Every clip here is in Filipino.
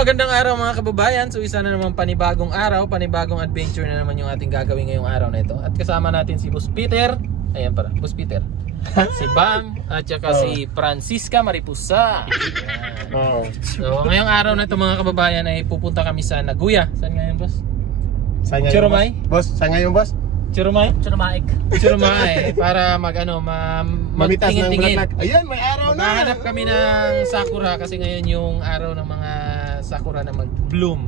magandang araw mga kababayan. So isa na naman panibagong araw, panibagong adventure na naman yung ating gagawin ngayong araw na ito. At kasama natin si Boss Peter. Ayan pala, Boss Peter. Si Bam at saka si Francisca Maripusa. So ngayong araw na ito mga kababayan ay pupunta kami sa Naguya. Saan ngayon, Boss? Saan ngayon, Churumay? Boss? Saan ngayon, Boss? Churumay? Churumaik. Churumay para Mamitas ng magtingin-tingin. bulaklak. Ayan, may araw na. Maghahanap kami ng sakura kasi ngayon yung araw ng mga sakura na mag-bloom.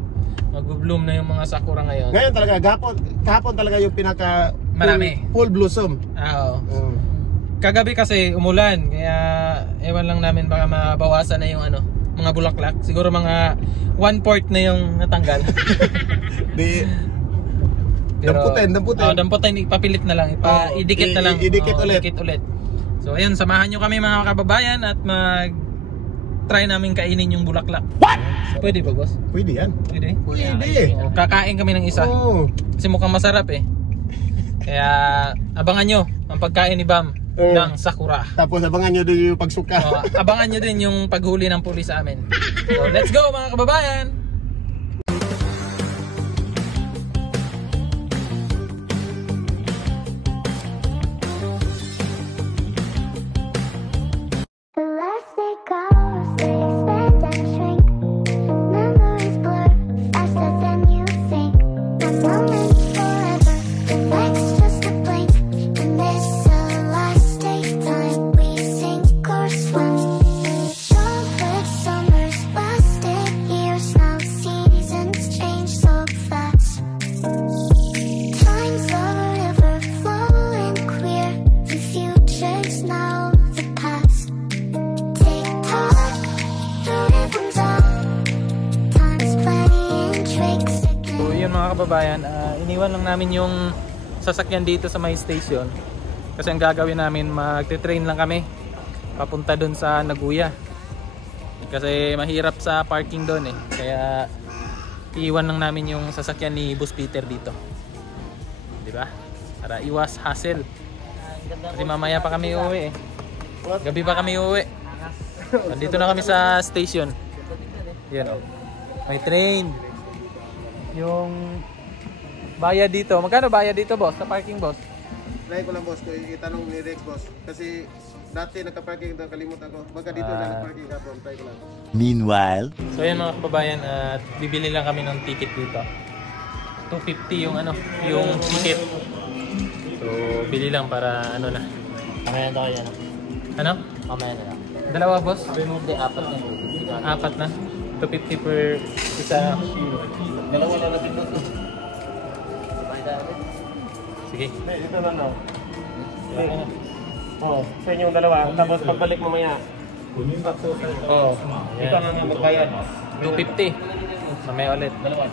Mag-bloom na yung mga sakura ngayon. Ngayon talaga, kahapon talaga yung pinaka Marami. full blossom. Oo. Kagabi kasi umulan, kaya ewan lang namin baka mabawasan na yung mga bulaklak. Siguro mga 1/4 na yung natanggal. Di damputin. Damputin, ipapilit na lang, idikit na lang. Idikit ulit. Idikit ulit. So ayun, samahan nyo kami mga kababayan at try namin kainin yung bulaklak. What? Pwede ba, boss? Pwede yan. Pwede? Pwede. O, kakain kami ng isa. Kasi mukhang masarap eh. Kaya abangan nyo ang pagkain ni Bam ng sakura. Tapos abangan nyo din yung pagsuka. Abangan nyo din yung paghuli ng pulis sa amin. So let's go mga kababayan! Kababayan, iniwan lang namin yung sasakyan dito sa my station kasi ang gagawin namin, magte-train lang kami papunta doon sa Naguya kasi mahirap sa parking doon eh, kaya iwan lang namin yung sasakyan ni Boss Peter dito, di ba? Para iwas hassle kasi mamaya pa kami uuwi eh, gabi pa kami uuwi. Nandito na kami sa station. Yan o, may train. Yung bayad dito, magkano bayad dito, boss? Sa parking, boss? Try ko lang, boss, kung itanong ni Rex, boss. Kasi dati nagka-parking doon, kalimutan ko. Magka dito na nag-parking ka, bro. Try ko lang. Meanwhile, so yan mga kababayan, at bibili lang kami ng ticket dito. 250 yung yung ticket. So bili lang para na. Mamaya na tayo yan. Ano? Mamaya na lang. Dalawa, boss? Hindi, apat na. Apat na? 250 per isa. Dalawa na natin doon. Sige. Dito na, no? Sa inyong dalawa. Tapos pagbalik mamaya. Ikaw na nga magbayad. 250. Mamaya ulit. Dalawa.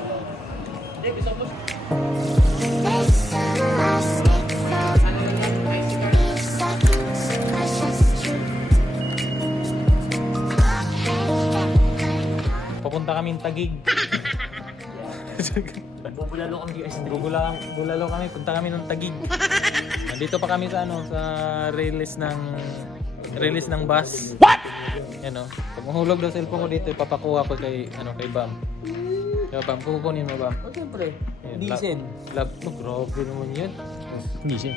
Papunta kaming Taguig. Bubulalo kami guys. Bulalo kami, punta kami ng Taguig. Nandito pa kami sa sa release ng bus. What? Yan pag mahulog daw cellphone ko dito, ipapakuha ko kay Bam. Kaya Bam, kukunin mo, Bam. Siyempre, decent. Grabe naman yan. Decent.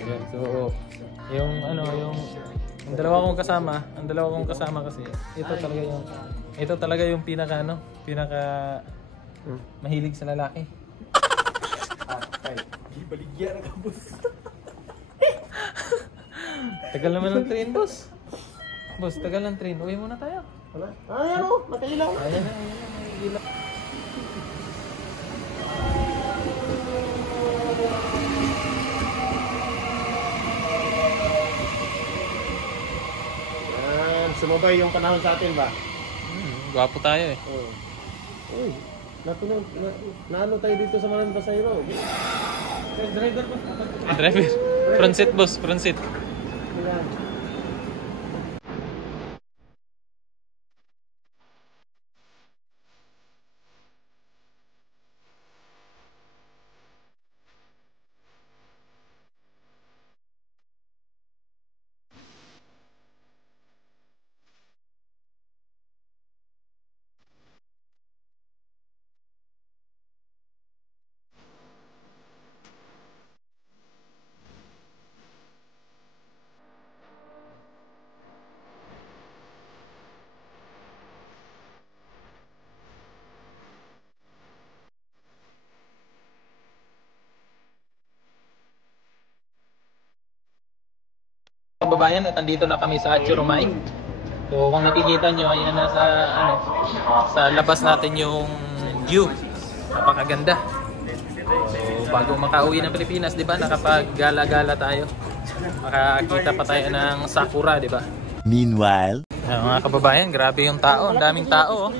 Yan, so yung dalawa kong kasama kasi ito talaga yung pinaka mahilig sa lalaki. Baligyan ka, boss. Tagal naman ng train, boss. Boss, tagal ng train. Uwi muna tayo. Wala? Ayan o, nakailaw. Ayan na, may ilaw. Sumabay yung panahon sa atin ba? Gwapo tayo eh. Uy, naano tayo dito sa Maraming Pasayro. Driver. Front seat, boss. Front seat. Ayan. Kababayan, at andito na kami sa Churumay. So kung nakikita nyo, ayan na sa labas natin yung view. Napakaganda. So bago makauwi ng Pilipinas, di ba, nakapag-gala-gala tayo. Makakita pa tayo ng sakura, di ba? Meanwhile, Mga kababayan, grabe yung tao. Ang daming tao.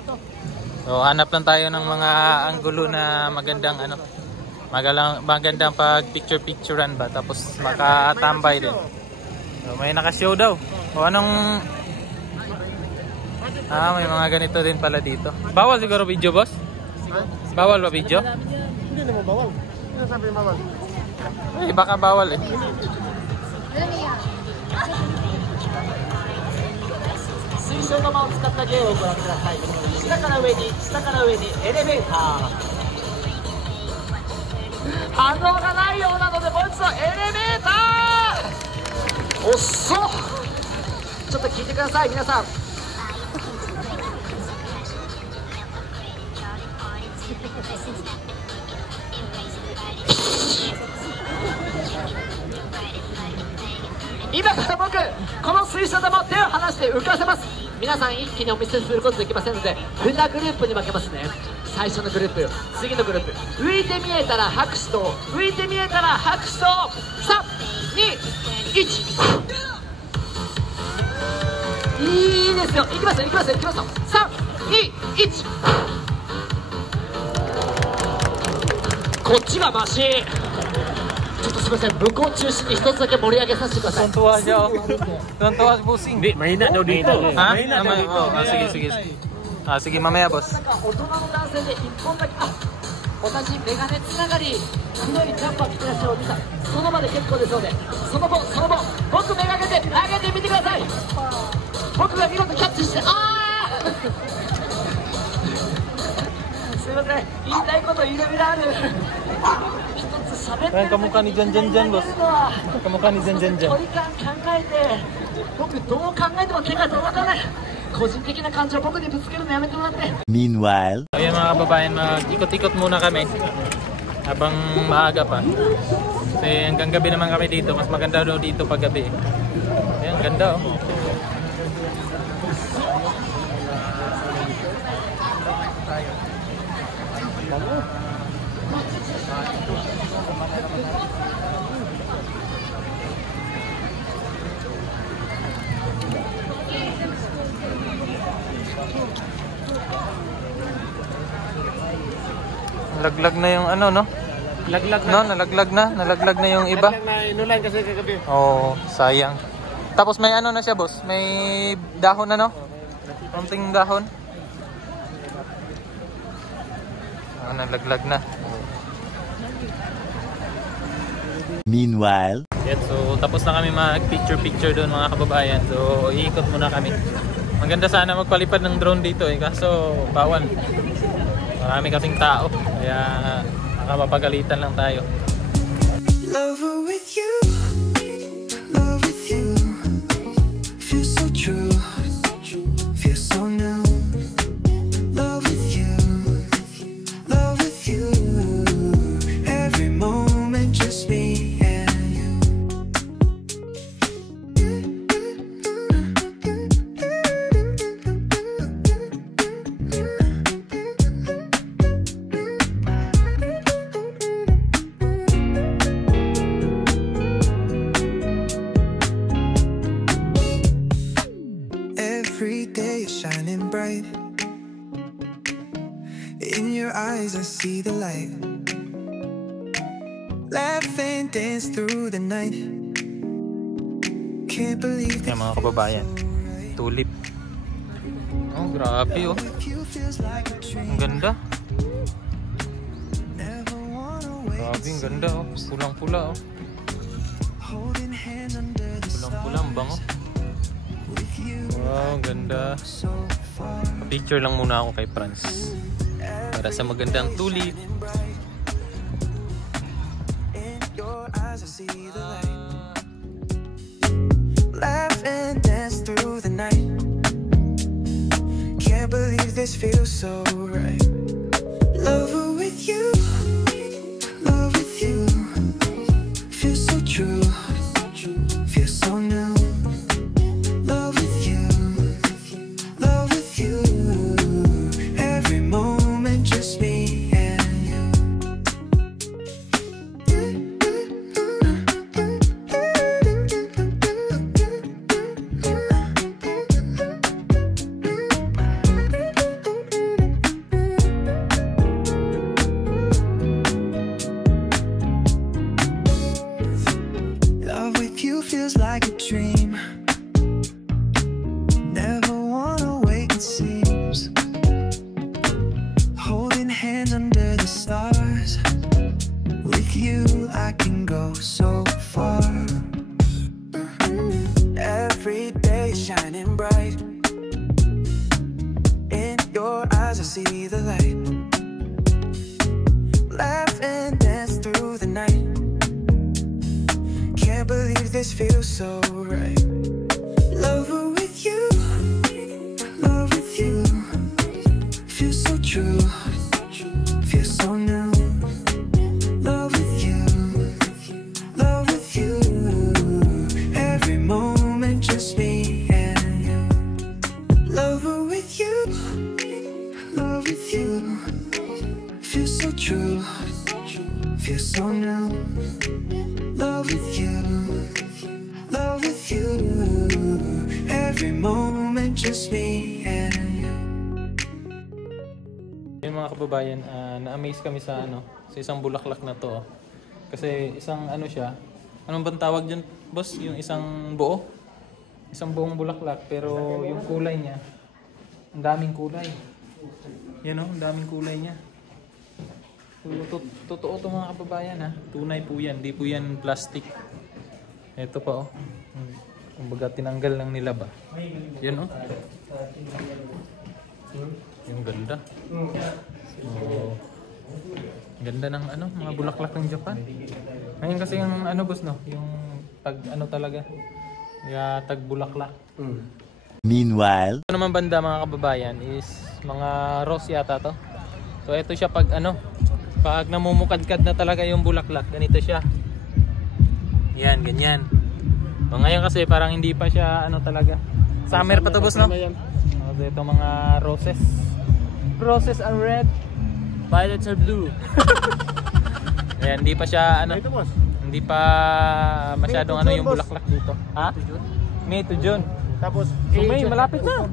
So hanap lang tayo ng mga anggulo na magandang magandang pag picture-picturean ba, tapos makatambay din. So, may naka-show daw. O anong may mga ganito din pala dito. Bawal siguro video, boss? Bawal ba video? Hindi naman bawal. Ano sabi yung bawal? Eh, baka bawal eh. 水晶玉を使った芸をご覧ください。下から上に、下から上にエレベーター。反応がないようなので、もう一度エレベーター。おっそ。ちょっと聞いてください、皆さん。今から僕、この水晶玉を手を離して浮かせます。皆さん一気にお見せすることできませんので、2グループに分けますね。最初のグループ、次のグループ、浮いて見えたら拍手と、浮いて見えたら拍手と、3、2、1。いいですよ、いきますよ、いきますよ、いきますよ。3、2、1。こっちがマシ。ちょっとすみません、向こう中心に一つだけ盛り上げさせてください。 Tuntua siya. Tuntua si Busing. Hindi, mahina daw dito. Ha? Sige. Sige, mamaya, boss. 大人の男性で1本だけ、同じメガネつながり、黒いジャンパー着てらっしゃるおじさん、その場で結構ですので、その後、僕めがけて投げてみてください。僕が見事キャッチして、すみません、言いたいこといろいろある。一つ喋ってるだけ kamukha ni Jan, boss. Kamukha ni Jan. 距離感考えて、僕どう考えても手が届かない。個人的な感情を僕にぶつけるのやめてもらって。 meanwhile, Ayan mga kababayan, mag-ikot-ikot muna kami habang maaga pa. Kasi hanggang gabi naman kami dito. Mas maganda daw dito pag gabi. Ayan, ganda oh. Nalaglag na yung ano, no? Nalaglag na yung iba. Nalaglag na inulan kasi kagabi. Oh, sayang. Tapos may ano na siya, boss? May dahon na, no? Konting dahon. Nalaglag na. meanwhile, Yan, so tapos na kami mag-picture doon mga kababayan. So iikot muna kami. Maganda sana magpalipad ng drone dito eh, kaso bawal. Marami kasing tao, kaya nakapapagalitan lang tayo. Lover with you, love with you, feel so true, feel so new. Love with you, every moment just me and you. Every day is shining bright. In your eyes I see the light. Laugh and dance through the night. Can't believe Yan mga kababayan, tulip. Oh, grabe oh. Ang ganda. Grabe, ang ganda oh. Pulang-pula oh. Pulang-pula, ang bango. Wow, ang ganda. Picture lang muna ako kay Franz para sa magandang tulip. laugh and dance through the night. Can't believe this feels so right. Lover with you, feel so true, feel so new. hands under the stars. With you I can go so far. Every day shining bright. In your eyes I see the light. Laugh and dance through the night. Can't believe this feels so right. Love with you, love with you. Feels so true, feels so new. Love with you, love with you. Every moment just me and you. Love with you, love with you. Feels so true, feels so new. Love with you, love with you. Every moment just me and you. Yung mga kababayan, na-amaze kami sa sa isang bulaklak na to. Kasi isang siya, anong bang tawag dyan, boss? Yung isang buo? Isang buong bulaklak, pero yung kulay niya, ang daming kulay. Yan ang daming kulay niya. Totoo to mga kababayan ha. Tunay po yan, di po yan plastic. Ito pa kumbaga tinanggal lang nila ba. Yan yung ganda. Ganda ng mga bulaklak ng Japan. Ngayon kasi yung boss yung tag talaga. Tag bulaklak. Meanwhile, Naman banda mga kababayan is mga rose yata to. So ito siya pag pag namumukadkad na talaga yung bulaklak, ganito siya. Yan, ganyan. So ngayon kasi parang hindi pa siya talaga. Summer pa to boss no? So ito mga roses. Roses are red, violets are blue. Ayan, hindi pa siya hindi pa masyadong yung bulaklak dito. Ha? May to June. Tapos, So May, malapit na.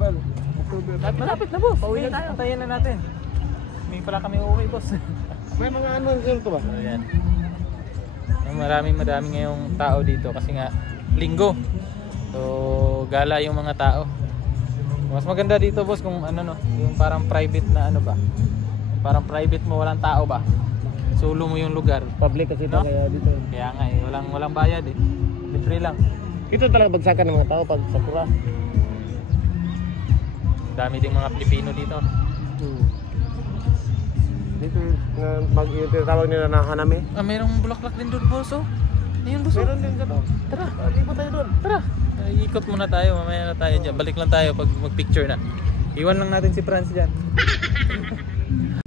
Malapit na boss. Pauwi na tayo. Antayin na natin. May pala kami uuwi boss. may mga dito ba? So yan. Maraming ngayong tao dito kasi nga linggo. So gala yung mga tao. Mas maganda dito boss kung yung parang private na ba. Parang private mo, walang tao ba. Solo mo yung lugar. Public kasi ito kaya dito. Kaya nga walang bayad libre lang. Ito talaga bagsakan ng mga tao pag sakura. Dami ding mga Pilipino dito. Dito yung tinatawag nila na hanami. Mayroong bulaklak din doon boss Ayun boss. Meron din gano'n. Tara, lipat tayo doon. Tara. Ikot muna tayo, mamaya na tayo dyan. Balik lang tayo pag mag-picture na. Iwan lang natin si Franz dyan.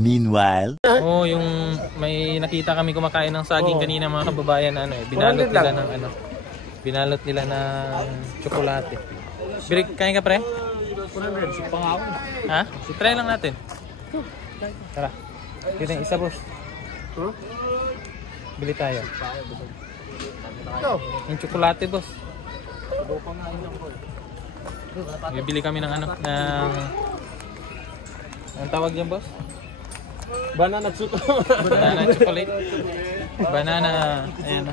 meanwhile, Yung may nakita kami kumakain ng saging kanina mga kababayan binalot nila ng binalot nila ng tsokolate. Kain ka pre? 100. Ha? Try lang natin. Tara. Dito yung isa boss. Bili tayo. Yung tsokolate boss. Bibili kami ng ng ang tawag diyan boss? Banana chocolate. Banana, ayan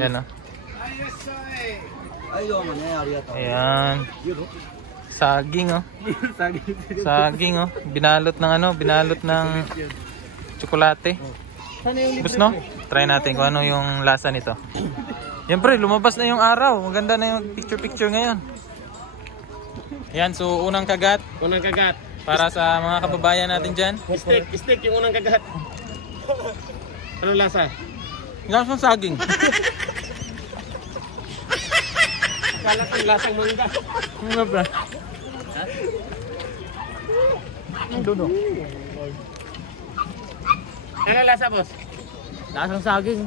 Ayan Ayan. Saging Saging binalot ng tsokolate. Boss no? Try natin kung ano yung lasa nito. Yan pre, lumabas na yung araw. Maganda na yung picture ngayon. Yan, so unang kagat. Para sa mga kababayan natin dyan. Steak yung unang kagat. Anong lasa? Lasang saging. Kala ko lasang mangga. Ano ba? Duno. Ano lasa boss? Lasang saging.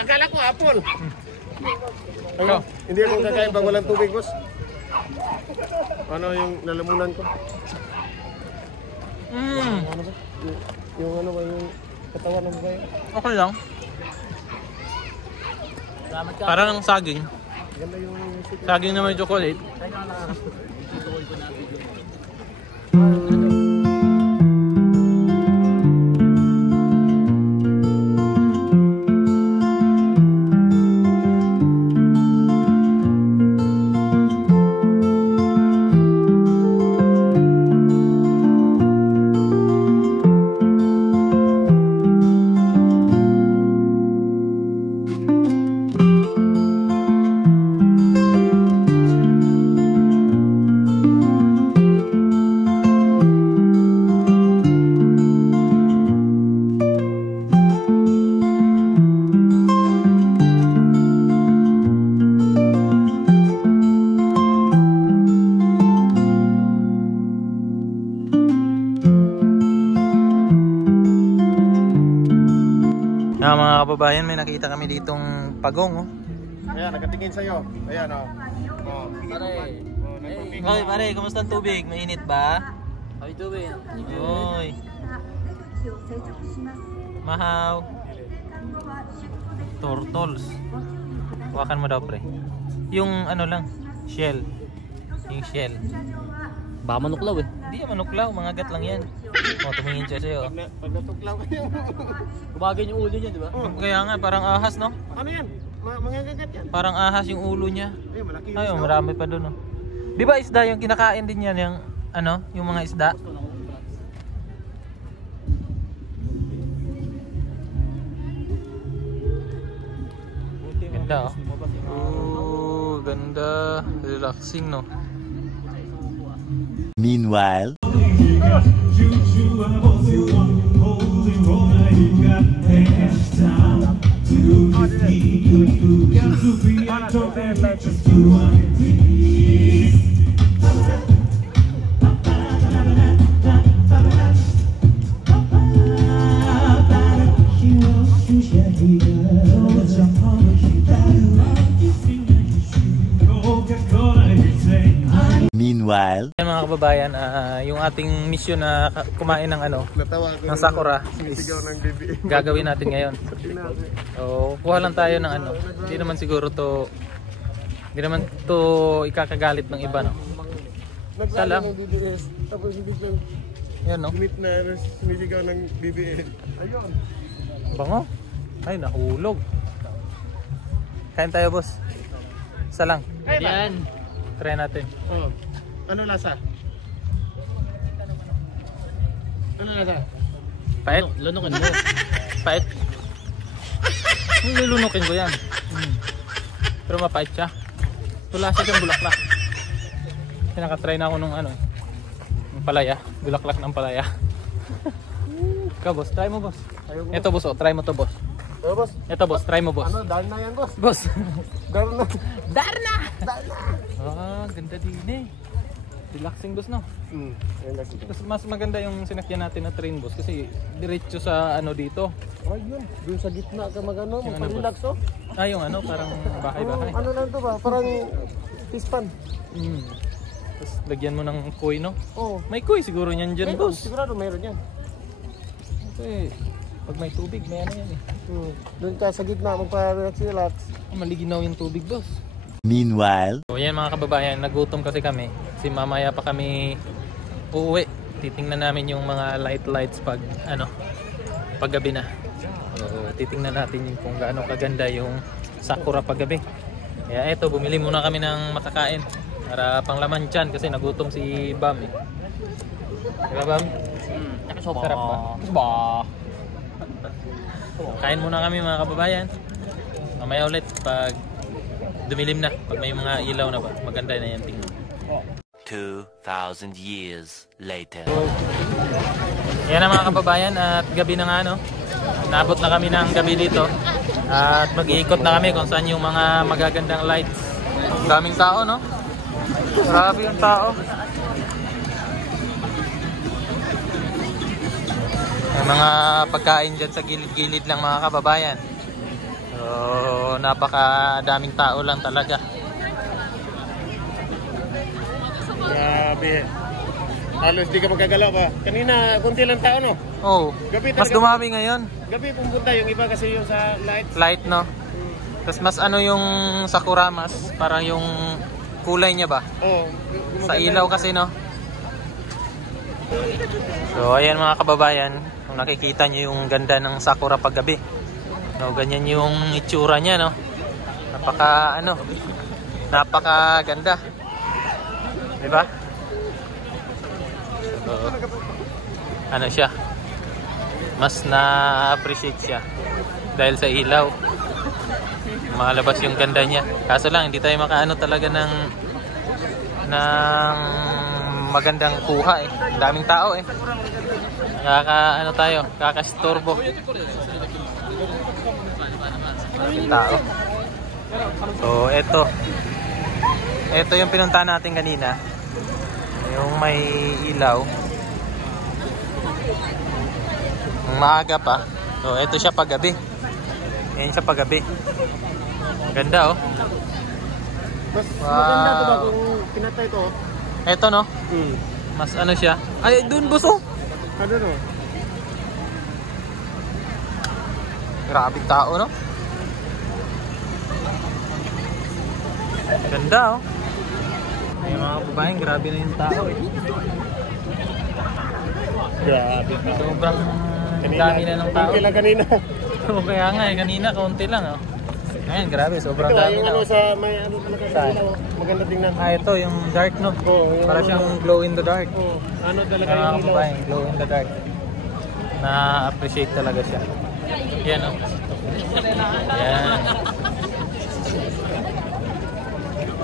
Akala ko apple. Hindi ako kakain pag walang tubig boss. Ano yung lalamunan ko? Yung yung katawan ng buhay. Okay lang. Para ng saging. Ganda yung Saging na may chocolate. Mga kababayan, may nakita kami ditong pagong. Oh. Ayan, nakatingin sa'yo. Ayan, oh. Oh. Oy, pare, kumusta ang tubig? Mainit ba? Ay, tubig. Oy. Mahaw. Turtles. Hawakan mo daw, pre. Yung ano lang, shell. Yung shell. Baka manuklaw eh. Hindi yan manuklaw, mga gat lang yan. O, tumingin siya sa'yo. Pag natuklaw kayo. Gumagay yung ulo niya, di ba? Kaya nga, parang ahas, no? Ano yan? Mga gagat yan. Parang ahas yung ulo niya. Ay, malaki yung Ayun, isda. marami pa doon, no? Di ba isda yung kinakain din yan, yung, ano, yung mga isda? Ganda, oh. Oh, ganda. Relaxing, no? Meanwhile, meanwhile, Yan mga kababayan, yung ating mission na kumain ng ano, Natawa ko ng sakura sumisigaw is ng BBM. gagawin natin ngayon. So, kuha lang tayo ng ano. Hindi naman siguro to, hindi naman to ikakagalit ng iba, no? Isa lang. Nagsabi ng BBS. Tapos biglang Yan, no? limit na sumisigaw ng BBM. Ayun. Bango. Ay, nahulog. Kain tayo, boss. Isa lang. Yan. Try natin. Oh. Ano lasa? Ano lasa? Pait. Lunukin mo. Pait. Nilulunukin ko yan. Pero mapait siya. Tulasa siyang bulaklak. Nakatry na ako nung ano, ng palaya. Bulaklak ng palaya. Ikaw, boss. Try mo, boss. Ito, boss. Oh, try mo to, boss. Oh, boss. Ito, boss. Try mo, boss. Ano? Darna yan, boss. Boss. Darna. Darna! Ah, ganda din eh. Relaxing, boss, no? Yan lang siya. Tapos mas maganda yung sinakyan natin na train, boss. Kasi diretso sa ano dito. Oh, yun. Doon sa gitna ka magano, Yung ano, mag-relax, oh. Ah, yung ano, parang bahay-bahay. Ano lang to ba? Parang pispan. Tapos lagyan mo ng koi, no? Oh. May koi siguro niyan dyan, Meron, boss. sigurado meron yan. Kasi pag may tubig, may ano yan eh. Doon ka sa gitna, magpa-relax. Maliginaw yung tubig, boss. meanwhile, So yan mga kababayan, nagutom kasi kami. Kasi mamaya pa kami uuwi. Titingnan namin yung mga lights pag ano, paggabi na. So titingnan natin yung kung gaano kaganda yung sakura paggabi. Kaya eto, bumili muna kami ng makakain para panglaman tiyan kasi nagutom si Bam eh. Diba, Bam? Sarap ba? Kain muna kami mga kababayan. Mamaya ulit pag dumilim na, pag may mga ilaw na ba, maganda na yan tingnan. 2,000 years later. Yan na mga kababayan, at gabi na nga, no? Naabot na kami ng gabi dito at mag-iikot na kami kung saan yung mga magagandang lights. Daming tao, no? Grabe yung tao. May mga pagkain dyan sa gilid-gilid lang mga kababayan. So, napakadaming tao lang talaga. Grabe. Halos di ka magkagalaw pa. Kanina, kunti lang tao, no? Oh, Gabi mas talaga. dumami ngayon. Gabi pumunta yung iba kasi yung sa light. Light, no? Tapos mas ano yung sakura, mas parang yung kulay niya ba? Oh, Sa ilaw kasi, no? So, ayan mga kababayan, kung nakikita nyo yung ganda ng sakura paggabi. No, ganyan yung itsura niya, no? Napaka ganda. Diba? So, ano siya? Mas na-appreciate siya dahil sa ilaw. Malabas yung ganda niya. Kaso lang, hindi tayo makaano talaga ng magandang kuha eh. Daming tao eh. Kakastorbo. Daming tao. So, ito yung pinuntahan natin kanina. Yung may ilaw. Maaga pa. So, ito siya paggabi. Ngayon siya paggabi. Ganda oh. Mas Wow. maganda to ba kung pinatay to? Eto no, mas ano siya. Ay, dun buso. Ano no? Grabe tao no. Ganda oh. Ay mga kababayan, grabe na yung tao eh. Grabe. Sobrang dami na ng tao. Konti lang kanina. Oo, kaya nga eh, kanina kaunti lang oh. Ngayon, grabe, sobrang Ito, dami yung na. ano Oh. sa may ano talaga Saan? ilaw. Maganda tingnan. Ah, ito, yung dark no? Oo, yung Para ano. siyang glow in the dark. Oh, ano talaga Mga yung ilaw. kababayan, glow in the dark. Na-appreciate talaga siya. Yan oh. Yan.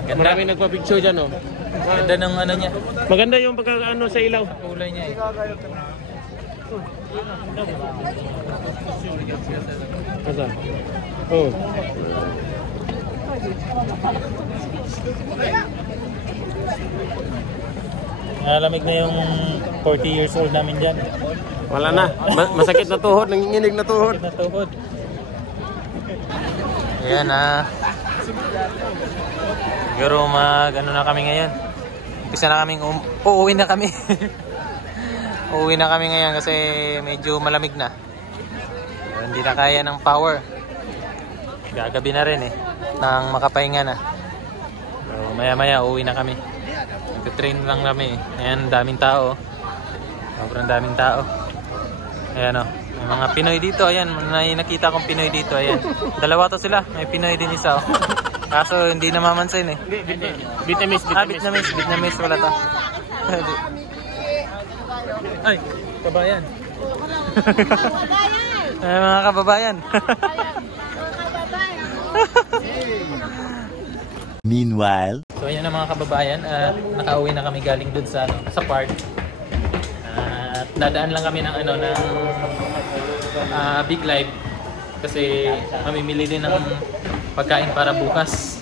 Ganda. Marami nagpa-picture dyan, oh. Ganda ng ano niya. Maganda yung pagka-ano sa ilaw. Kulay niya eh. Asa? Oh. Nalamig na yung 40 years old namin dyan. Wala na. Masakit na tuhod, nanginginig na tuhod. Sakit na tuhod. Ayan ah. Siguro ano na kami ngayon. Umpisa na kaming uuwi na kami. Uuwi na kami ngayon kasi medyo malamig na. Hindi na kaya ng power. Gagabi na rin eh. Nang makapahinga na. So, maya maya uuwi na kami. Nagtitrain lang kami eh. Ayan, daming tao. Sobrang daming tao. Ayan o. May mga Pinoy dito. Ayan, may nakita kong Pinoy dito. Ayan. Dalawa to sila. May Pinoy din isa o. Kaso hindi namamansin eh. Vietnamese, Vietnamese. Vietnamese wala to. Ay, kabayan. Ay, mga kababayan. Meanwhile, So ayan na mga kababayan, nakauwi na kami galing dun sa park. At dadaan lang kami ng Big Live kasi mamimili din ng pagkain para bukas.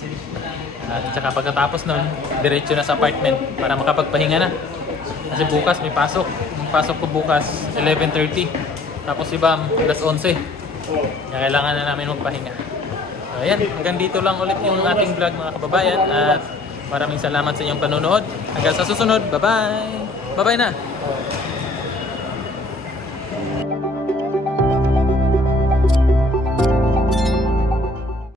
At saka pagkatapos nun, diretso na sa apartment para makapagpahinga na. Kasi bukas may pasok. Yung pasok ko bukas 11:30. Tapos iba alas 11. Kaya kailangan na namin magpahinga. So ayan, hanggang dito lang ulit yung ating vlog mga kababayan. At maraming salamat sa inyong panonood. Hanggang sa susunod. Bye-bye! Bye-bye na!